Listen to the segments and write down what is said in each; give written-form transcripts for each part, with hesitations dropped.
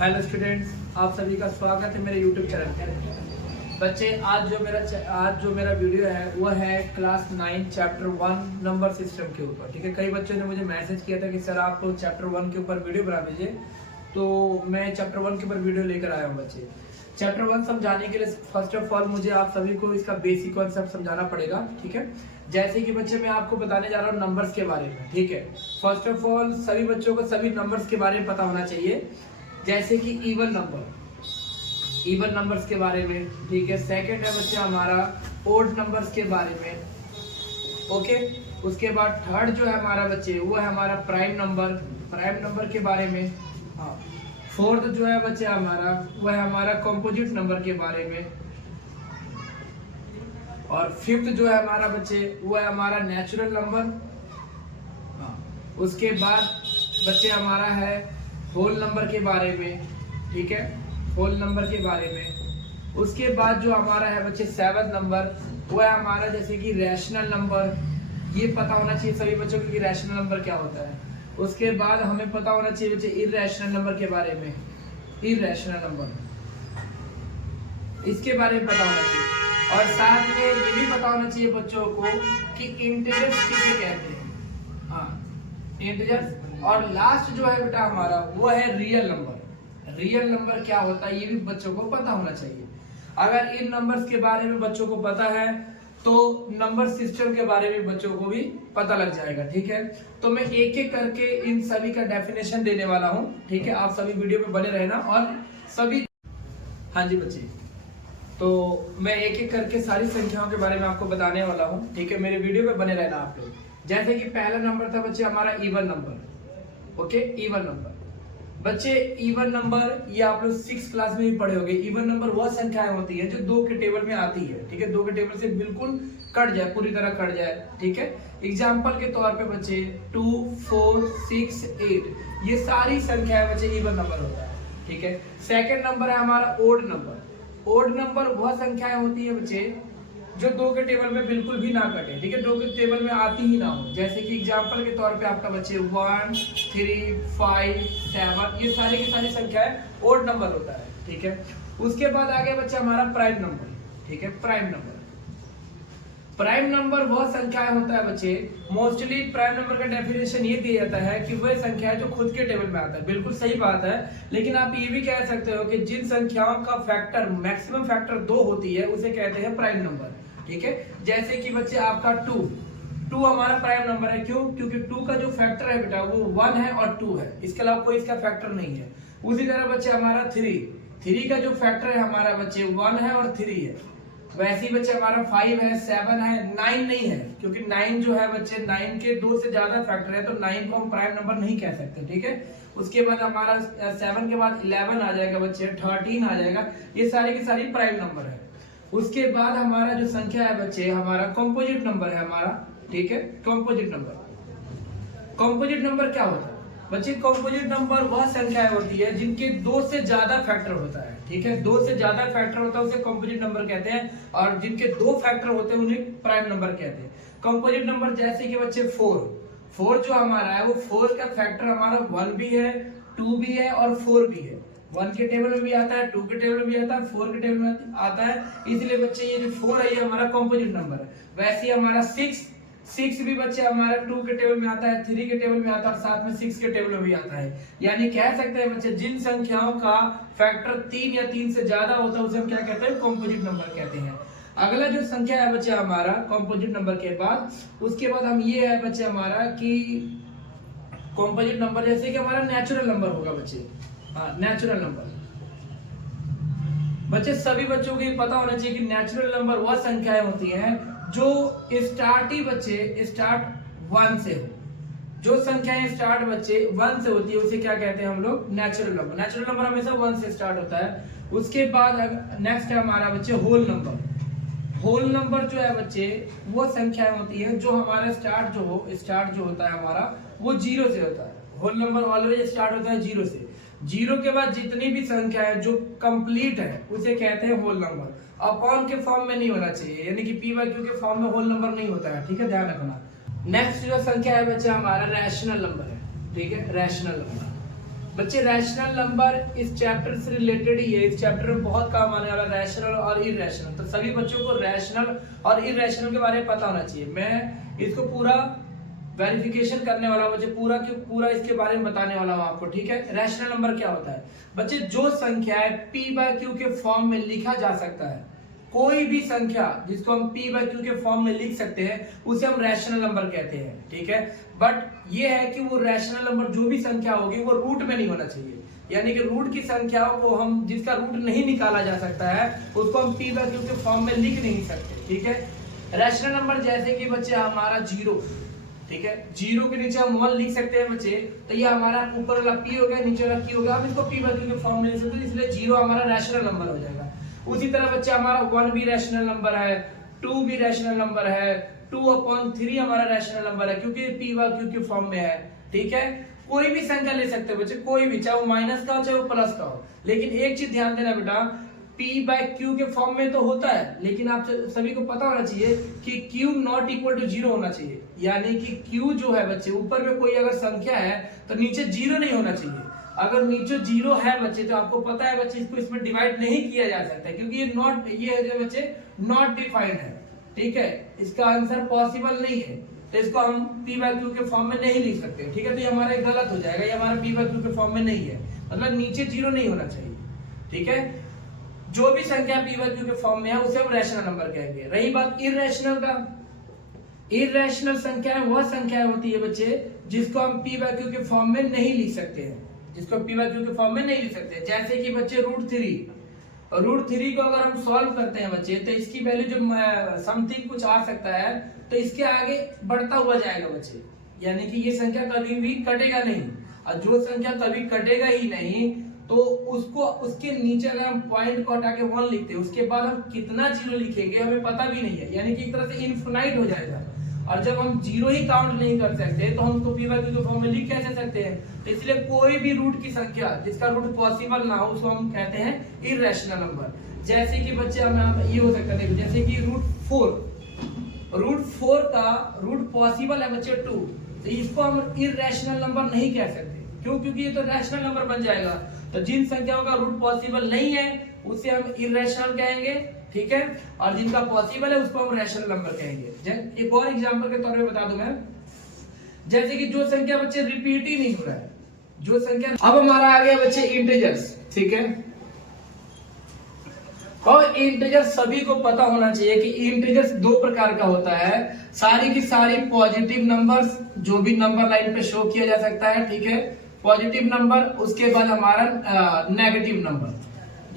Hello students, आप सभी का स्वागत है मेरे यूट्यूब चैनल पर। बच्चे आज जो मेरा वीडियो है वो है क्लास 9 चैप्टर 1 नंबर सिस्टम के ऊपर। ठीक है, कई बच्चों ने मुझे मैसेज किया था कि सर आप चैप्टर 1 के ऊपर वीडियो बना दीजिए, तो मैं चैप्टर 1 के ऊपर वीडियो लेकर आया हूँ। बच्चे चैप्टर 1 समझाने के लिए फर्स्ट ऑफ ऑल मुझे आप सभी को इसका बेसिक कॉन्सेप्ट समझाना पड़ेगा। ठीक है, जैसे कि बच्चे मैं आपको बताने जा रहा हूँ नंबर्स के बारे में। ठीक है, फर्स्ट ऑफ ऑल सभी बच्चों को सभी नंबर्स के बारे में पता होना चाहिए, जैसे कि इवन नंबर्स के बारे में। ठीक है, सेकंड है बच्चा हमारा ओड नंबर्स के बारे में। ओके, उसके बाद थर्ड जो है हमारा बच्चे वो है हमारा प्राइम नंबर के बारे में। हाँ, फोर्थ जो है बच्चे हमारा वो है हमारा कंपोजिट नंबर के बारे में। और फिफ्थ जो है हमारा बच्चे वो है हमारा नेचुरल नंबर। हाँ, उसके बाद बच्चे हमारा है होल नंबर के बारे में। ठीक है, होल नंबर के बारे में। उसके बाद जो हमारा है बच्चे 7th नंबर वो है हमारा जैसे कि रैशनल नंबर। ये पता होना चाहिए सभी बच्चों को कि रैशनल नंबर क्या होता है। उसके बाद हमें पता होना चाहिए बच्चे इरैशनल नंबर के बारे में। इरैशनल नंबर इसके बारे में पता होना चाहिए। और साथ में ये भी पता होना चाहिए बच्चों को कि इंटीजर्स किसे कहते हैं। हाँ, इंटीजर्स। और लास्ट जो है बेटा हमारा वो है रियल नंबर। रियल नंबर क्या होता है ये भी बच्चों को पता होना चाहिए। अगर इन नंबर्स के बारे में बच्चों को पता है तो नंबर सिस्टम के बारे में बच्चों को भी पता लग जाएगा। ठीक है, तो मैं एक एक करके इन सभी का डेफिनेशन देने वाला हूँ। ठीक है, आप सभी वीडियो में बने रहना और सभी। हाँ जी बच्चे, तो मैं एक एक करके सारी संख्याओं के बारे में आपको बताने वाला हूँ। ठीक है, मेरे वीडियो में बने रहना आप लोग। जैसे कि पहला नंबर था बच्चे हमारा even number. Okay, even number बच्चे, इवन नंबर ये आप लोग 6th क्लास में भी पढ़े होंगे। इवन नंबर वह संख्याएं होती है जो 2 के टेबल में आती है। ठीक है, 2 के टेबल से बिल्कुल कट जाए, पूरी तरह कट जाए। ठीक है, एग्जाम्पल के तौर पे बच्चे 2, 4, 6, 8 ये सारी संख्याएं बच्चे इवन नंबर होता है। ठीक है, सेकंड नंबर है हमारा ओड नंबर। ओड नंबर वह संख्याएं होती है बच्चे जो 2 के टेबल में बिल्कुल भी ना कटे। ठीक है, 2 के टेबल में आती ही ना हो। जैसे कि एग्जांपल के तौर पे आपका बच्चे 1, 3, 5, 7 ये सारी की सारी संख्याएं ओड नंबर होता है। ठीक है, उसके बाद आगे बच्चा हमारा प्राइम नंबर। ठीक है, प्राइम नंबर वह संख्याएं होता है बच्चे, मोस्टली प्राइम नंबर का डेफिनेशन ये दिया जाता है कि वह संख्या है जो खुद के टेबल में आता है। बिल्कुल सही बात है, लेकिन आप ये भी कह सकते हो कि जिन संख्याओं का फैक्टर मैक्सिमम फैक्टर 2 होती है उसे कहते हैं प्राइम नंबर। ठीक है, जैसे कि बच्चे आपका 2 हमारा प्राइम नंबर है। क्यों? क्योंकि 2 का जो फैक्टर है बेटा वो 1 है और 2 है, इसके अलावा कोई इसका फैक्टर नहीं है। उसी तरह बच्चे हमारा 3 का जो फैक्टर है हमारा बच्चे 1 है और 3 है। वैसे ही बच्चे हमारा 5 है, 7 है, 9 नहीं है, क्योंकि 9 जो है बच्चे 9 के 2 से ज्यादा फैक्टर है, तो 9 को हम प्राइम नंबर नहीं कह सकते। ठीक है, उसके बाद हमारा 7 के बाद 11 आ जाएगा बच्चे, 13 आ जाएगा, ये सारी की सारी प्राइम नंबर है। उसके बाद हमारा जो संख्या है बच्चे हमारा कंपोजिट नंबर है हमारा। ठीक है, कंपोजिट नंबर क्या होता है बच्चे? कंपोजिट नंबर वह संख्याएं होती है जिनके 2 से ज्यादा फैक्टर होता है। ठीक है, 2 से ज्यादा फैक्टर होता है उसे कंपोजिट नंबर कहते हैं, और जिनके 2 फैक्टर होते हैं उन्हें प्राइम नंबर कहते हैं। कंपोजिट नंबर जैसे कि बच्चे 4 जो हमारा है वो 4 का फैक्टर हमारा 1 भी है, 2 भी है और 4 भी है। 1 के टेबल में भी आता है, 2 के टेबल में भी आता है, 4 के टेबल में आता है। इसलिए बच्चे ये जो 4 है ये हमारा कंपोजिट नंबर है। वैसे ही हमारा 6 भी बच्चे हमारा 2 के टेबल में आता है, 3 के टेबल में आता है और साथ में 6 के टेबल में भी आता है। यानी कह सकते हैं बच्चे जिन संख्याओं का फैक्टर 3 या 3 से ज्यादा होता है उसे हम क्या कहते हैं? कंपोजिट नंबर कहते हैं। अगला जो संख्या है बच्चे हमारा कंपोजिट नंबर के बाद, उसके बाद हम ये है बच्चे हमारा कि कंपोजिट नंबर जैसे कि हमारा नेचुरल नंबर होगा बच्चे। हाँ, नेचुरल नंबर बच्चे सभी बच्चों को ये पता होना चाहिए कि नेचुरल नंबर वह संख्याएं होती हैं जो स्टार्ट 1 से हो। जो संख्याएं स्टार्ट बच्चे 1 से होती है उसे क्या कहते हैं हम लोग? Natural number. नेचुरल नंबर हमेशा 1 से स्टार्ट होता है। उसके बाद नेक्स्ट है हमारा बच्चे होल नंबर। होल नंबर जो है बच्चे वो संख्याएं होती है जो हमारा स्टार्ट जो होता है हमारा वो 0 से होता है। होल नंबर ऑलवेज स्टार्ट होता है 0 से। 0 के बाद जितनी भी संख्या है जो कंप्लीट है उसे कहते हैं होल नंबर। अपॉन के फॉर्म में नहीं होना चाहिए, यानी कि p/q के फॉर्म में होल नंबर नहीं होता है। ठीक है, ध्यान रखना। नेक्स्ट जो संख्या है बच्चा हमारा रैशनल नंबर है। ठीक है, रैशनल नंबर। बच्चे रैशनल नंबर इस चैप्टर से रिलेटेड ही है, इस चैप्टर में बहुत काम आने वाला रैशनल और इरैशनल। तो सभी बच्चों को रैशनल और इरैशनल के बारे में पता होना चाहिए। मैं इसको पूरा वेरिफिकेशन करने वाला हूं बच्चे, पूरा के पूरा इसके बारे में बताने वाला हूं आपको, ठीक है। रैशनल नंबर क्या होता है बच्चे? जो संख्या है p/q के फॉर्म में लिखा जा सकता है, कोई भी संख्या जिसको हम p/q के फॉर्म में लिख सकते हैं उसे हम रैशनल नंबर कहते हैं, ठीक है। बट ये है कि वो रैशनल नंबर जो भी संख्या होगी वो रूट में नहीं होना चाहिए, यानी कि रूट की संख्याओं को हम, जिसका रूट नहीं निकाला जा सकता है, उसको हम p/q के फॉर्म में लिख नहीं सकते, ठीक है। रैशनल नंबर जैसे कि बच्चे हमारा 0, ठीक है, 0 के नीचे हम 1 लिख सकते हैं बच्चे, तो ये हमारा ऊपर वाला p हो गया, नीचे वाला q हो गया, हम इसको p/q के फॉर्म में लिख सकते हैं, इसलिए 0 हमारा रैशनल नंबर हो जाएगा। उसी तरह बच्चे हमारा 1 भी रैशनल नंबर है, 2 भी रैशनल नंबर है, 2/3 हमारा रैशनल नंबर है क्योंकि p/q के फॉर्म में है, ठीक है। कोई भी संख्या ले सकते हो बच्चे, कोई भी, चाहे वो माइनस का हो चाहे वो प्लस का हो, लेकिन एक चीज ध्यान देना बेटा, p/q के फॉर्म में तो होता है, लेकिन आप सभी को पता होना चाहिए कि q नॉट इक्वल टू 0 होना चाहिए, यानी कि q जो है बच्चे, ऊपर में कोई अगर संख्या है तो नीचे 0 नहीं होना चाहिए। अगर नीचे 0 है बच्चे तो आपको पता है बच्चे, इसको इसमें डिवाइड नहीं किया जा सकता क्योंकि ये है बच्चे नॉट डिफाइंड है, ठीक है, इसका आंसर पॉसिबल नहीं है, तो इसको हम p/q के फॉर्म में नहीं लिख सकते, ठीक है। तो ये हमारा गलत हो जाएगा, ये हमारा p/q के फॉर्म में नहीं है, मतलब नीचे 0 नहीं होना चाहिए, ठीक है। जो भी संख्या p/q के फॉर्म में है उसे हम रैशनल नंबर कहेंगे। रही बात इरैशनल का, इरैशनल संख्या वह संख्या होती है बच्चे जिसको हम p/q के फॉर्म में नहीं लिख सकते हैं, जिसको p/q के फॉर्म में नहीं लिख सकते। जैसे कि बच्चे √3 को अगर हम सॉल्व करते हैं बच्चे, तो इसकी वैल्यू जो समथिंग कुछ आ सकता है, तो इसके आगे बढ़ता हुआ जाएगा बच्चे, यानी कि ये संख्या कभी भी कटेगा नहीं, और जो संख्या कभी कटेगा ही नहीं तो उसको, उसके नीचे अगर हम पॉइंट को हटा के 1 लिखते हैं, उसके बाद हम कितना 0 लिखेंगे हमें पता भी नहीं है, यानी कि एक तरह से इनफिनाइट हो जाएगा। और जब हम 0 ही काउंट नहीं कर सकते तो हम उसको p/q के फॉर्म में लिख कैसे सकते हैं? तो इसलिए कोई भी रूट की संख्या जिसका रूट पॉसिबल ना हो उसको हम कहते हैं इरैशनल नंबर। जैसे कि बच्चे हम ये हो सकता है, जैसे कि √4 का रूट पॉसिबल है बच्चे 2, तो इसको हम इरैशनल नंबर नहीं कह सकते, क्यों? क्योंकि ये तो रैशनल नंबर बन जाएगा। तो जिन संख्याओं का रूट पॉसिबल नहीं है उसे हम इरैशनल कहेंगे, ठीक है, और जिनका पॉसिबल है उसको हम रैशनल नंबर कहेंगे। एक और एग्जांपल के तौर पे बता दूं मैं, जैसे कि जो संख्या बच्चे रिपीट ही नहीं हो रहा है, जो संख्या, अब हमारा आ गया बच्चे इंटीजर्स, ठीक है। और इंटीजर सभी को पता होना चाहिए कि इंटीजर्स 2 प्रकार का होता है, सारी की सारी पॉजिटिव नंबर्स, जो भी नंबर लाइन पे शो किया जा सकता है, ठीक है, पॉजिटिव नंबर, उसके बाद हमारा नेगेटिव नंबर,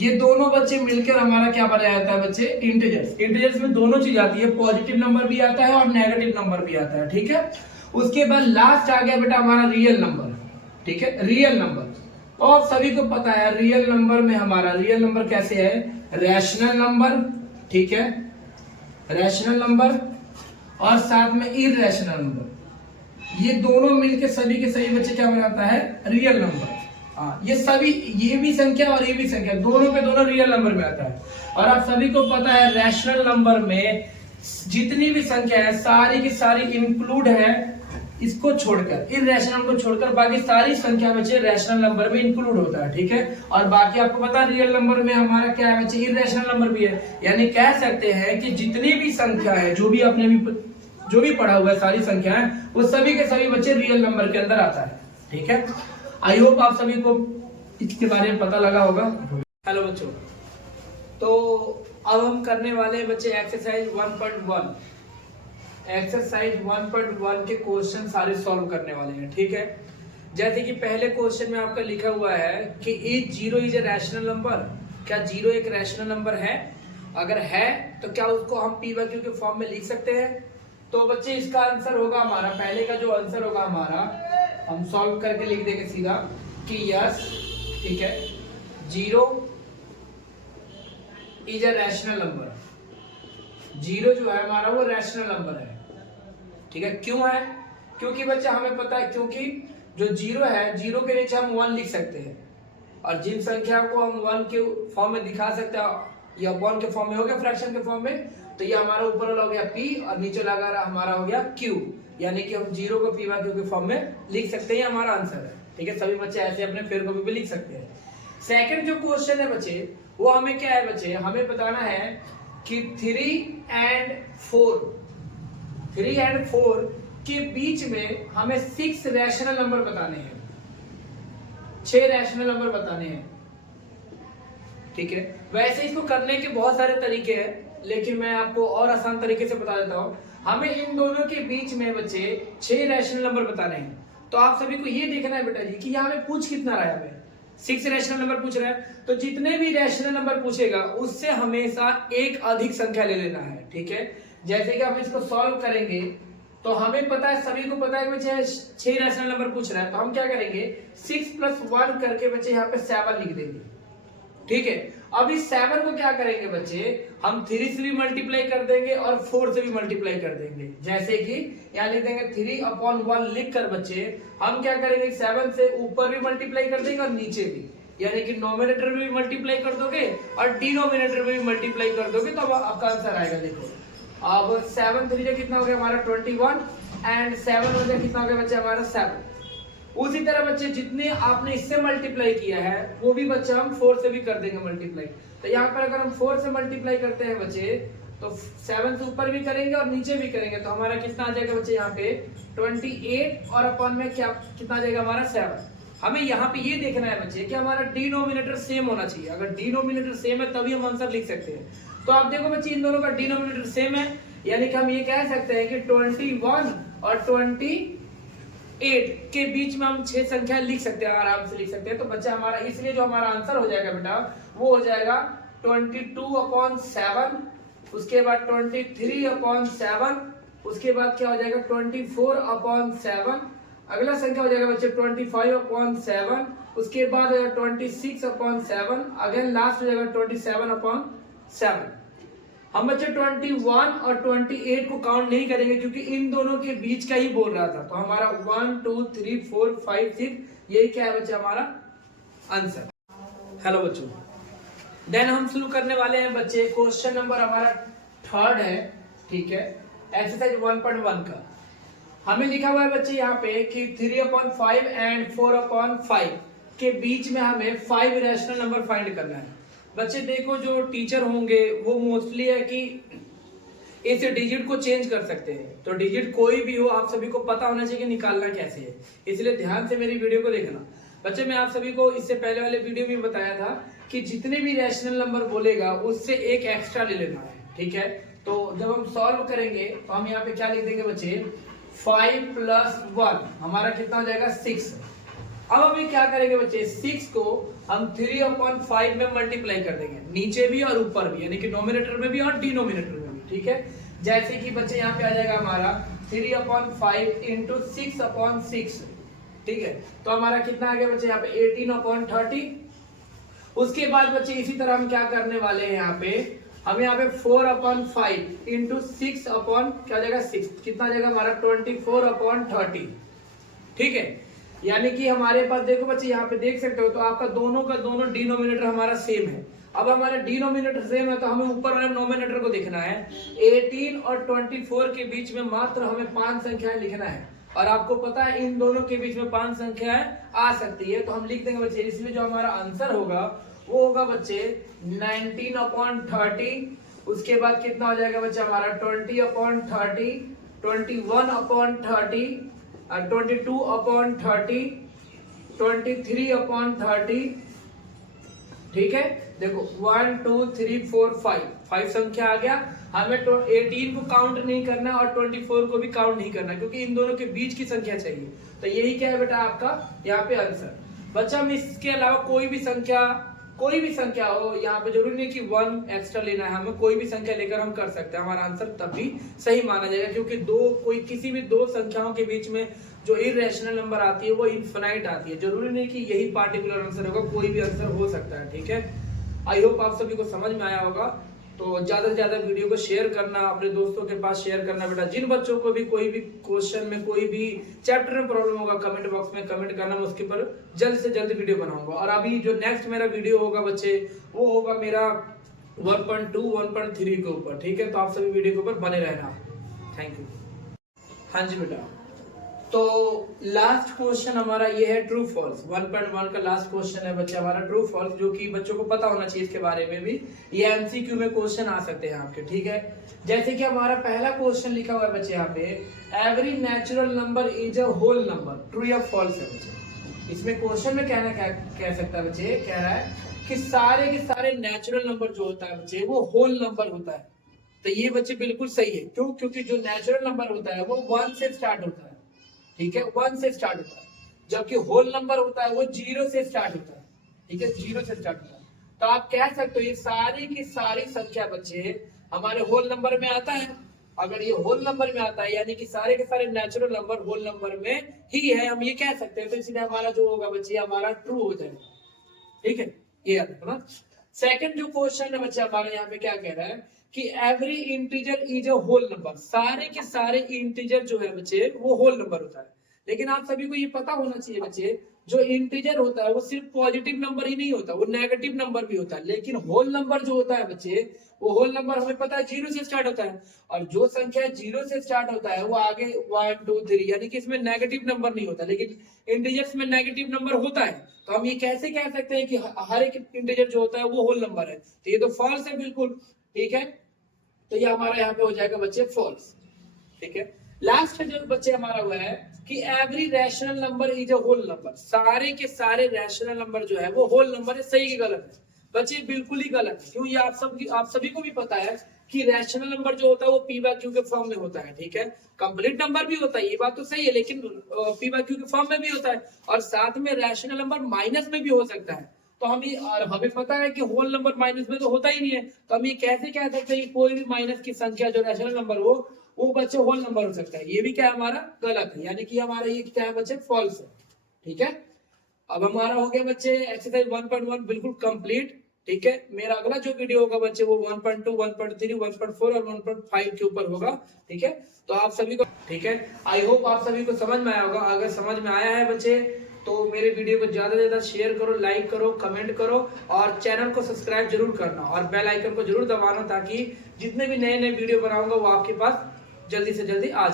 ये दोनों बच्चे मिलकर हमारा क्या बना जाता है बच्चे? इंटीजर्स। इंटीजर्स में दोनों चीज आती है, पॉजिटिव नंबर भी आता है और नेगेटिव नंबर भी आता है, ठीक है। उसके बाद लास्ट आ गया बेटा हमारा रियल नंबर, ठीक है, रियल नंबर। और सभी को पता है रियल नंबर में हमारा रियल नंबर कैसे है? रैशनल नंबर, ठीक है, रैशनल नंबर और साथ में इरैशनल नंबर, ये दोनों मिलकर सभी के सभी बच्चे क्या बनाता है? Real number. ये सभी, ये भी संख्या और ये भी संख्या, दोनों पे दोनों रियल नंबर में आता है। और आप सभी को पता है रैशनल नंबर में जितनी भी संख्या है सारी की सारी इंक्लूड है, इसको छोड़कर, इरैशनल को छोड़कर बाकी सारी संख्या बच्चे रैशनल नंबर में इंक्लूड होता है, ठीक है। और बाकी आपको पता है रियल नंबर में हमारा क्या है बच्चे? इरैशनल नंबर भी है। यानी कह सकते हैं कि जितनी भी संख्या है, जो भी आपने जो भी पढ़ा हुआ है, सारी संख्याएं, वो सभी के सभी बच्चे रियल नंबर के अंदर आता है, ठीक है। आई होप आप सभी को इसके बारे में पता लगा होगा। हेलो बच्चों, तो अब हम करने वाले हैं बच्चे एक्सरसाइज 1.1। एक्सरसाइज 1.1 के क्वेश्चन सारे सॉल्व करने वाले हैं, ठीक है। जैसे कि पहले क्वेश्चन में आपका लिखा हुआ है कि is 0 is a rational number, क्या 0 एक रैशनल नंबर है? अगर है तो क्या उसको हम p/q के फॉर्म में लिख सकते हैं? तो बच्चे इसका आंसर होगा हमारा, पहले का जो आंसर होगा हमारा, हम सॉल्व करके लिख देंगे सीधा कि यस, ठीक है, 0 इज अ रैशनल नंबर। 0 जो है हमारा वो रैशनल नंबर है, ठीक है। क्यों है? क्योंकि बच्चा हमें पता है, क्योंकि जो 0 है, 0 के नीचे हम 1 लिख सकते हैं, और जिन संख्या को हम 1 के फॉर्म में दिखा सकते हैं, या 1 के फॉर्म में हो गया, फ्रैक्शन के फॉर्म में, तो ये हमारा ऊपर वाला हो गया p और नीचे लगा हमारा हो गया q, यानी कि हम 0 को p/q के फॉर्म में लिख सकते हैं, हमारा आंसर है, ठीक है, सभी बच्चे ऐसे अपने फेयर कॉपी पे लिख सकते हैं। सेकंड जो क्वेश्चन है बच्चे, वो हमें क्या है बच्चे, हमें बताना है कि 3 and 4 के बीच में हमें 6 रैशनल नंबर बताने हैं, 6 रैशनल नंबर बताने हैं। ठीक है, वैसे इसको करने के बहुत सारे तरीके हैं, लेकिन मैं आपको और आसान तरीके से बता देता हूं। हमें इन दोनों के बीच में बच्चे 6 रैशनल नंबर बताने हैं। तो आप सभी को ये देखना है बेटा जी कि यहाँ पे पूछ कितना रहा है, हमें 6 रैशनल नंबर पूछ रहा है, तो जितने भी रैशनल नंबर पूछेगा उससे हमेशा एक अधिक संख्या ले लेना है। ठीक है, जैसे कि हम इसको सॉल्व करेंगे तो हमें पता है, सभी को पता है कि बच्चे 6 रैशनल नंबर पूछ रहा है, तो हम क्या करेंगे 6 + 1 करके बच्चे यहाँ पे 7 लिख देंगे। ठीक है, अब इस 7 को क्या करेंगे बच्चे, हम 3 से भी मल्टीप्लाई कर देंगे और 4 से भी मल्टीप्लाई कर देंगे। जैसे कि यहाँ लिख देंगे 3/1 लिख कर बच्चे हम क्या करेंगे 7 से ऊपर भी मल्टीप्लाई कर देंगे और नीचे भी, यानी कि नोमिनेटर में भी मल्टीप्लाई कर दोगे और डिनोमिनेटर में भी मल्टीप्लाई कर दोगे, तो अब आपका आंसर आएगा। देखो अब 7 3 कितना हो गया हमारा 21 एंड 7 हो गया कितना हो गया बच्चे हमारा 7। उसी तरह बच्चे जितने आपने इससे मल्टीप्लाई किया है वो भी बच्चे हम 4 से भी कर देंगे मल्टीप्लाई। तो यहाँ पर अगर हम 4 से मल्टीप्लाई करते हैं बच्चे तो 7 से ऊपर भी करेंगे और नीचे भी करेंगे, तो हमारा कितना आ जाएगा बच्चे यहाँ पे 28 और अपॉन में क्या कितना आ जाएगा हमारा 7। हमें यहाँ पे ये देखना है बच्चे कि हमारा डिनोमिनेटर सेम होना चाहिए। अगर डिनोमिनेटर सेम है तभी हम आंसर लिख सकते हैं। तो आप देखो बच्चे इन दोनों का डिनोमिनेटर सेम है, यानी कि हम ये कह सकते हैं कि 21 और 28 के बीच में हम 6 संख्या लिख सकते हैं, आराम से लिख सकते हैं। तो बच्चा हमारा इसलिए जो हमारा आंसर हो जाएगा बेटा वो हो जाएगा 22/7, उसके बाद 23/7, उसके बाद क्या हो जाएगा 24/7, अगला संख्या हो जाएगा बच्चे 25/7, उसके बाद 26/7, अगेन लास्ट हो जाएगा 27/7। हम बच्चे 21 और 28 को काउंट नहीं करेंगे क्योंकि इन दोनों के बीच का ही बोल रहा था। तो हमारा 1 2 3 4 5 6 यही क्या है बच्चे हमारा आंसर। हेलो बच्चों, देन हम शुरू करने वाले हैं बच्चे क्वेश्चन नंबर हमारा 3rd है। ठीक है, एक्सरसाइज 1.1 का हमें लिखा हुआ है बच्चे यहाँ पे कि 3/5 एंड 4/5 के बीच में हमें 5 रैशनल नंबर फाइंड करना है। बच्चे देखो जो टीचर होंगे वो मोस्टली है कि इस डिजिट को चेंज कर सकते हैं, तो डिजिट कोई भी हो आप सभी को पता होना चाहिए कि निकालना कैसे है, इसलिए ध्यान से मेरी वीडियो को देखना। बच्चे मैं आप सभी को इससे पहले वाले वीडियो में बताया था कि जितने भी रैशनल नंबर बोलेगा उससे एक एक्स्ट्रा ले लेना है। ठीक है, तो जब हम सॉल्व करेंगे तो हम यहाँ पे क्या लिख देंगे बच्चे 5 + 1 हमारा कितना हो जाएगा 6। अब हम क्या करेंगे बच्चे 6 को हम 3/5 में मल्टीप्लाई कर देंगे, नीचे भी और ऊपर भी, यानी कि नोमिनेटर में भी और डिनोमिनेटर में भी। ठीक है, जैसे कि बच्चे यहाँ पे आ जाएगा हमारा 3/5 × 6/6। ठीक है, तो हमारा कितना आ गया बच्चे यहाँ पे 18/30। उसके बाद बच्चे इसी तरह हम क्या करने वाले हैं यहाँ पे, हम यहाँ पे 4/5 × 6 क्या हो जाएगा 6, कितना आ जाएगा हमारा 24/30। ठीक है, यानी कि हमारे पास देखो बच्चे यहाँ पे देख सकते हो तो आपका दोनों का दोनों डिनोमिनेटर हमारा सेम है। अब हमारा डिनोमिनेटर सेम है तो हमें ऊपर वाले नोमिनेटर को देखना है। 18 और 24 के बीच में मात्र हमें 5 संख्याएं लिखना है, और आपको पता है इन दोनों के बीच में 5 संख्याएं आ सकती है, तो हम लिख देंगे बच्चे। इसलिए जो हमारा आंसर होगा वो होगा बच्चे 19/30। उसके बाद कितना हो जाएगा बच्चे हमारा 20/30, 21/30, 22/30, 23/30। ठीक है, देखो 1 2 3 4 5 संख्या आ गया। हमें 18 को काउंट नहीं करना और 24 को भी काउंट नहीं करना क्योंकि इन दोनों के बीच की संख्या चाहिए। तो यही क्या है बेटा आपका यहाँ पे आंसर। बच्चा हम इसके अलावा कोई भी संख्या हो, यहाँ पे जरूरी नहीं कि 1 एक्स्ट्रा लेना है, हमें कोई भी संख्या लेकर हम कर सकते हैं, हमारा आंसर तब भी सही माना जाएगा क्योंकि किसी भी दो संख्याओं के बीच में जो इररेशनल नंबर आती है वो इनफिनाइट आती है। जरूरी नहीं कि यही पार्टिकुलर आंसर होगा, कोई भी आंसर हो सकता है। ठीक है, आई होप आप सभी को समझ में आया होगा। तो ज्यादा से ज्यादा वीडियो को शेयर करना, अपने दोस्तों के पास शेयर करना बेटा। जिन बच्चों को भी कोई भी क्वेश्चन में कोई भी चैप्टर में प्रॉब्लम होगा कमेंट बॉक्स में कमेंट करना, मैं उसके ऊपर जल्द से जल्द वीडियो बनाऊंगा। और अभी जो नेक्स्ट मेरा वीडियो होगा बच्चे वो होगा मेरा 1.2 1.3 के ऊपर। ठीक है, तो आप सभी वीडियो के ऊपर बने रहना। Thank you. हाँ जी बेटा। तो लास्ट क्वेश्चन हमारा ये है ट्रू फॉल्स। 1.1 का लास्ट क्वेश्चन है बच्चे हमारा ट्रू फॉल्स, जो कि बच्चों को पता होना चाहिए इसके बारे में भी। ये एमसीक्यू में क्वेश्चन आ सकते हैं आपके, ठीक है। जैसे कि हमारा पहला क्वेश्चन लिखा हुआ है बच्चे यहाँ पे, every natural number is a whole number, true या फॉल्स है बच्चे। इसमें क्वेश्चन में कह सकता है बच्चे, कह रहा है कि सारे के सारे नेचुरल नंबर जो होता है बच्चे वो होल नंबर होता है। तो ये बच्चे बिल्कुल सही है। क्यों? क्योंकि जो नेचुरल नंबर होता है वो 1 से स्टार्ट होता है, ठीक है, 1 से स्टार्ट होता है, जबकि होल नंबर होता है वो 0 से स्टार्ट होता है, ठीक है, 0 से स्टार्ट होता है। तो आप कह सकते हो ये सारी की सारी संख्या बच्चे हमारे होल नंबर में आता है। अगर ये होल नंबर में आता है यानी कि सारे के सारे नेचुरल नंबर होल नंबर में ही है, हम ये कह सकते हैं। तो इसलिए हमारा जो होगा बच्चे हमारा ट्रू हो जाएगा, ठीक है, ये याद रखना। सेकंड जो क्वेश्चन है बच्चे हमारे यहाँ पे क्या कह रहा है कि every integer is a whole number, सारे के सारे इंटीजर जो है बच्चे वो होल नंबर होता है। लेकिन आप सभी को ये पता होना चाहिए बच्चे, जो इंटीजर होता है वो सिर्फ पॉजिटिव नंबर ही नहीं होता, वो नेगेटिव नंबर भी होता है। लेकिन होल नंबर जो होता है बच्चे, वो होल नंबर हमें पता है 0 से स्टार्ट होता है, और जो संख्या 0 से स्टार्ट होता है वो आगे 1 2 3 यानी कि इसमें नेगेटिव नंबर नहीं होता। लेकिन इंटीजर्स में नेगेटिव नंबर होता है। तो हम ये कैसे कह सकते हैं कि हर एक इंटीजर जो होता है वो होल नंबर है? तो ये तो फॉल्स है बिल्कुल, ठीक है। तो ये हमारा यहाँ पे हो जाएगा बच्चे फॉल्स, ठीक है। लास्ट जो बच्चे हमारा हुआ है कि every rational number is a whole number, सारे के सारे रैशनल नंबर जो है वो होल नंबर है। सही की गलत है बच्चे? बिल्कुल ही गलत है। क्यों? ये आप सभी को भी पता है कि रैशनल नंबर जो होता है वो पी बाय क्यू के फॉर्म में होता है, ठीक है। कंप्लीट नंबर भी होता है, ये बात तो सही है, लेकिन पी बाय क्यू के फॉर्म में भी होता है, और साथ में रैशनल नंबर माइनस में भी हो सकता है। तो हमें पता है कि होल नंबर माइनस में तो होता ही नहीं है। तो हम ये कैसे कह सकते हैं कि कोई भी माइनस की संख्या जो रैशनल नंबर हो वो बच्चे होल नंबर हो सकता है? ये भी क्या है हमारा गलत है, यानी कि हमारा ये क्या है बच्चे फॉल्स है, ठीक है। अब हमारा हो गया बच्चे एक्सरसाइज 1.1 बिल्कुल कंप्लीट, ठीक है। मेरा अगला जो वीडियो होगा बच्चे वो 1.2 1.3 1.4 और 1.5 के ऊपर होगा, ठीक है। तो आप सभी को, ठीक है, आई होप आप सभी को समझ में आया होगा। अगर समझ में आया है बच्चे तो मेरे वीडियो को ज्यादा से ज्यादा शेयर करो, लाइक करो, कमेंट करो, और चैनल को सब्सक्राइब जरूर करना, और बेल आइकन को जरूर दबाना, ताकि जितने भी नए नए वीडियो बनाऊंगा वो आपके पास जल्दी से जल्दी आ जाए।